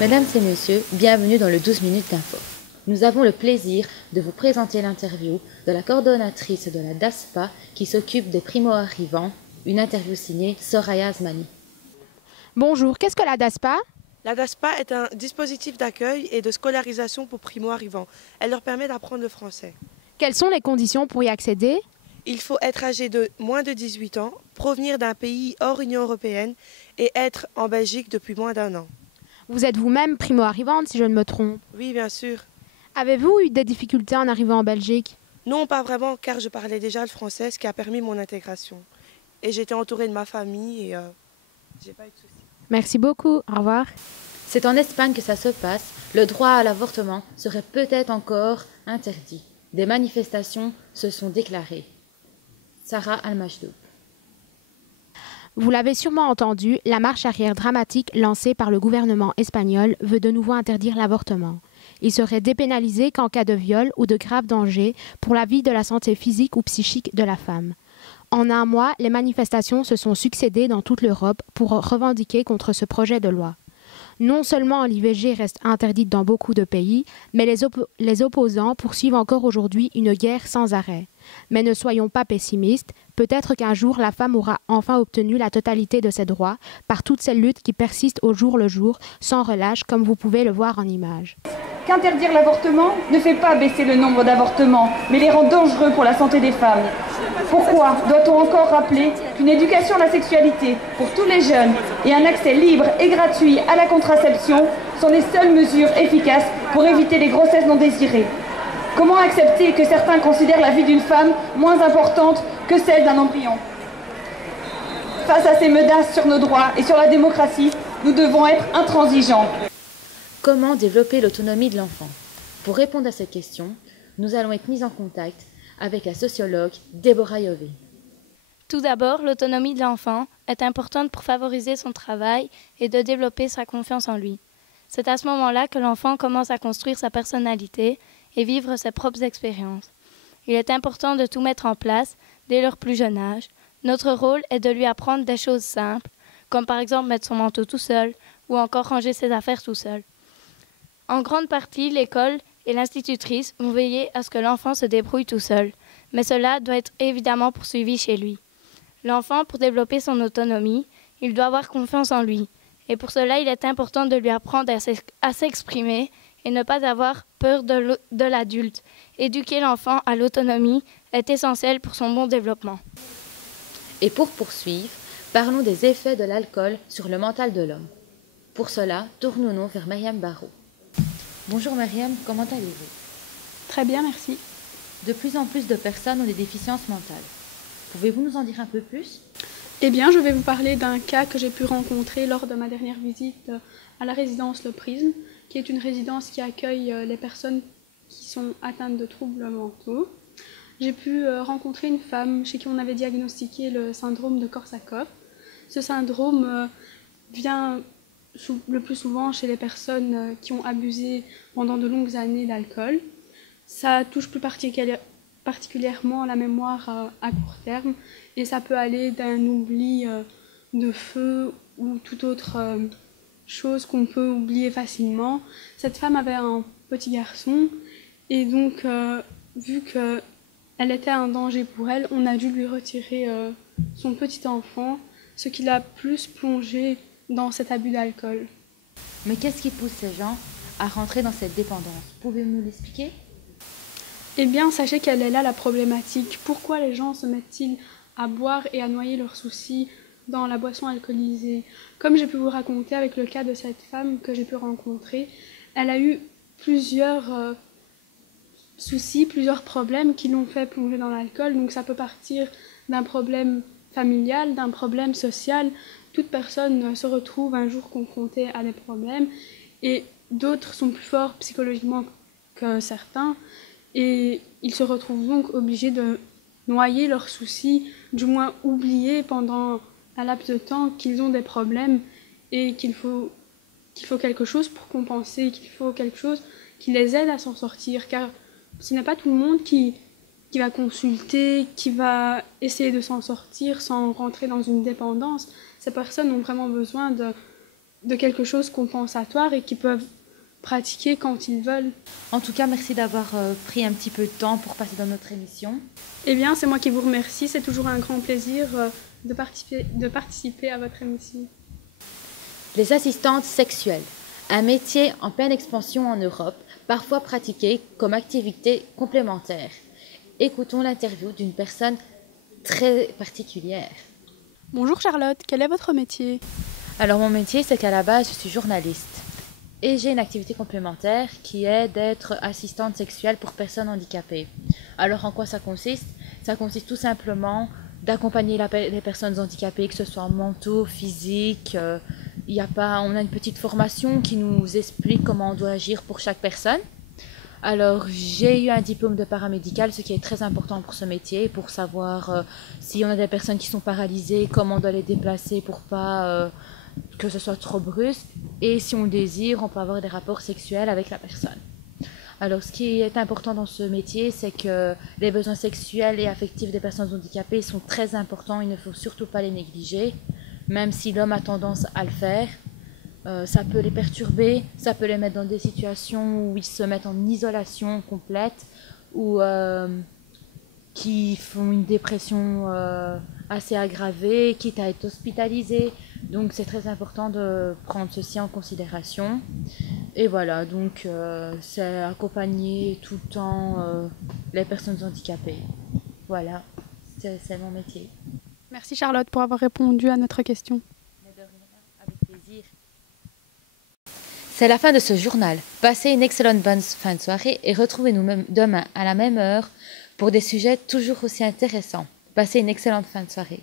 Mesdames et messieurs, bienvenue dans le 12 minutes d'info. Nous avons le plaisir de vous présenter l'interview de la coordonnatrice de la DASPA qui s'occupe des primo-arrivants, une interview signée Soraya Azmani. Bonjour, qu'est-ce que la DASPA? La DASPA est un dispositif d'accueil et de scolarisation pour primo-arrivants. Elle leur permet d'apprendre le français. Quelles sont les conditions pour y accéder? Il faut être âgé de moins de 18 ans, provenir d'un pays hors Union européenne et être en Belgique depuis moins d'1 an. Vous êtes vous-même primo-arrivante, si je ne me trompe. Oui, bien sûr. Avez-vous eu des difficultés en arrivant en Belgique? Non, pas vraiment, car je parlais déjà le français, ce qui a permis mon intégration. Et j'étais entourée de ma famille et j'ai pas eu de soucis. Merci beaucoup, au revoir. C'est en Espagne que ça se passe. Le droit à l'avortement serait peut-être encore interdit. Des manifestations se sont déclarées. Sarah Al-Majdoub. Vous l'avez sûrement entendu, la marche arrière dramatique lancée par le gouvernement espagnol veut de nouveau interdire l'avortement. Il serait dépénalisé qu'en cas de viol ou de grave danger pour la vie de la santé physique ou psychique de la femme. En un mois, les manifestations se sont succédées dans toute l'Europe pour revendiquer contre ce projet de loi. Non seulement l'IVG reste interdite dans beaucoup de pays, mais les opposants poursuivent encore aujourd'hui une guerre sans arrêt. Mais ne soyons pas pessimistes, peut-être qu'un jour la femme aura enfin obtenu la totalité de ses droits par toutes ces luttes qui persistent au jour le jour, sans relâche, comme vous pouvez le voir en image. Qu'interdire l'avortement ne fait pas baisser le nombre d'avortements, mais les rend dangereux pour la santé des femmes. Pourquoi doit-on encore rappeler qu'une éducation à la sexualité pour tous les jeunes et un accès libre et gratuit à la contraception sont les seules mesures efficaces pour éviter les grossesses non désirées? Comment accepter que certains considèrent la vie d'une femme moins importante que celle d'un embryon? Face à ces menaces sur nos droits et sur la démocratie, nous devons être intransigeants. Comment développer l'autonomie de l'enfant? Pour répondre à cette question, nous allons être mis en contact avec la sociologue Déborah Yové. Tout d'abord, l'autonomie de l'enfant est importante pour favoriser son travail et de développer sa confiance en lui. C'est à ce moment-là que l'enfant commence à construire sa personnalité et vivre ses propres expériences. Il est important de tout mettre en place dès leur plus jeune âge. Notre rôle est de lui apprendre des choses simples, comme par exemple mettre son manteau tout seul ou encore ranger ses affaires tout seul. En grande partie, l'école et l'institutrice vont veiller à ce que l'enfant se débrouille tout seul, mais cela doit être évidemment poursuivi chez lui. L'enfant, pour développer son autonomie, il doit avoir confiance en lui, et pour cela, il est important de lui apprendre à s'exprimer et ne pas avoir peur de l'adulte. Éduquer l'enfant à l'autonomie est essentiel pour son bon développement. Et pour poursuivre, parlons des effets de l'alcool sur le mental de l'homme. Pour cela, tournons-nous vers Myriam Barrault. Bonjour Myriam, comment allez-vous? Très bien, merci. De plus en plus de personnes ont des déficiences mentales. Pouvez-vous nous en dire un peu plus? Eh bien, je vais vous parler d'un cas que j'ai pu rencontrer lors de ma dernière visite à la résidence Le Prisme, qui est une résidence qui accueille les personnes qui sont atteintes de troubles mentaux. J'ai pu rencontrer une femme chez qui on avait diagnostiqué le syndrome de Korsakoff. Ce syndrome vient le plus souvent chez les personnes qui ont abusé pendant de longues années d'alcool. Ça touche plus particulièrement la mémoire à court terme et ça peut aller d'un oubli de feu ou toute autre chose qu'on peut oublier facilement. Cette femme avait un petit garçon et donc vu qu'elle était un danger pour elle, on a dû lui retirer son petit enfant, ce qui l'a plus plongé dans cet abus d'alcool. Mais qu'est-ce qui pousse ces gens à rentrer dans cette dépendance? Pouvez-vous nous l'expliquer? Eh bien, sachez qu'elle est là la problématique. Pourquoi les gens se mettent-ils à boire et à noyer leurs soucis dans la boisson alcoolisée? Comme j'ai pu vous raconter avec le cas de cette femme que j'ai pu rencontrer, elle a eu plusieurs soucis, plusieurs problèmes qui l'ont fait plonger dans l'alcool. Donc ça peut partir d'un problème familial, d'un problème social. Toute personne se retrouve un jour confrontée à des problèmes et d'autres sont plus forts psychologiquement que certains et ils se retrouvent donc obligés de noyer leurs soucis, du moins oublier pendant un laps de temps qu'ils ont des problèmes et qu'il faut quelque chose pour compenser, qu'il faut quelque chose qui les aide à s'en sortir, car ce n'est pas tout le monde qui va consulter, qui va essayer de s'en sortir sans rentrer dans une dépendance. Ces personnes ont vraiment besoin de quelque chose compensatoire et qu'ils peuvent pratiquer quand ils veulent. En tout cas, merci d'avoir pris un petit peu de temps pour passer dans notre émission. Eh bien, c'est moi qui vous remercie. C'est toujours un grand plaisir de participer à votre émission. Les assistantes sexuelles, un métier en pleine expansion en Europe, parfois pratiqué comme activité complémentaire. Écoutons l'interview d'une personne très particulière. Bonjour Charlotte, quel est votre métier? Alors mon métier, c'est qu'à la base, je suis journaliste. Et j'ai une activité complémentaire qui est d'être assistante sexuelle pour personnes handicapées. Alors en quoi ça consiste? Ça consiste tout simplement d'accompagner les personnes handicapées, que ce soit mentaux, physiques. On a une petite formation qui nous explique comment on doit agir pour chaque personne. Alors j'ai eu un diplôme de paramédical, ce qui est très important pour ce métier, pour savoir si on a des personnes qui sont paralysées, comment on doit les déplacer pour pas que ce soit trop brusque. Et si on le désire, on peut avoir des rapports sexuels avec la personne. Alors ce qui est important dans ce métier, c'est que les besoins sexuels et affectifs des personnes handicapées sont très importants, il ne faut surtout pas les négliger, même si l'homme a tendance à le faire. Ça peut les perturber, ça peut les mettre dans des situations où ils se mettent en isolation complète ou qui font une dépression assez aggravée, quitte à être hospitalisés. Donc c'est très important de prendre ceci en considération. Et voilà, donc c'est accompagner tout le temps les personnes handicapées. Voilà, c'est mon métier. Merci Charlotte pour avoir répondu à notre question. Avec plaisir. C'est la fin de ce journal. Passez une excellente bonne fin de soirée et retrouvez-nous demain à la même heure pour des sujets toujours aussi intéressants. Passez une excellente fin de soirée.